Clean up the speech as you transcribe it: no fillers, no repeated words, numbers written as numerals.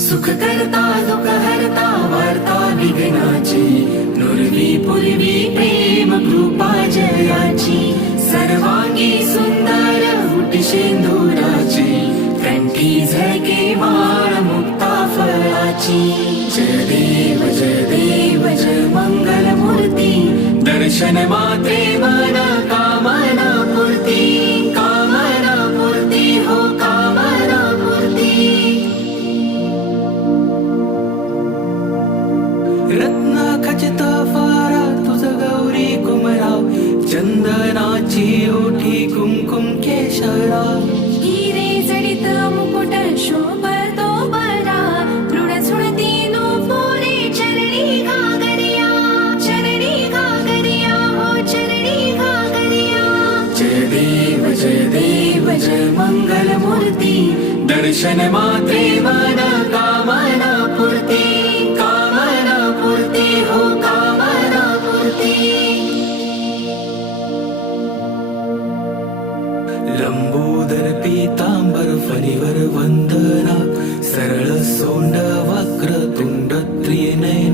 सुख करता दुःख हरता वार्ता विघ्नाची नुरवी पूर्वी प्रेम कृपा जयाची सर्वांगी सुंदर उटी शेंदुराची कंठी झळके माळ मुक्ता फळाची जय देव जय मंगल मूर्ती दर्शन मात्रे मन कामना पूर्ती हो कामना पूर्ती रत्ना खचित फारा तुझ गौरी कुमराव चंदनाची ओठी कुंकुम केशरा हिरे जडित मुकुट शोभतो बरा मृड सुरती नूपुरे चरणी घागरिया हो चरणी घागरिया जय देव जय मंगल मूर्ती दर्शन मात्रे मन कामना पूर्ती हो कामना पूर्ती लंबोदर पीतांबर फणीवर वंदना सरळ सोंड वक्र तुंड त्रिनयन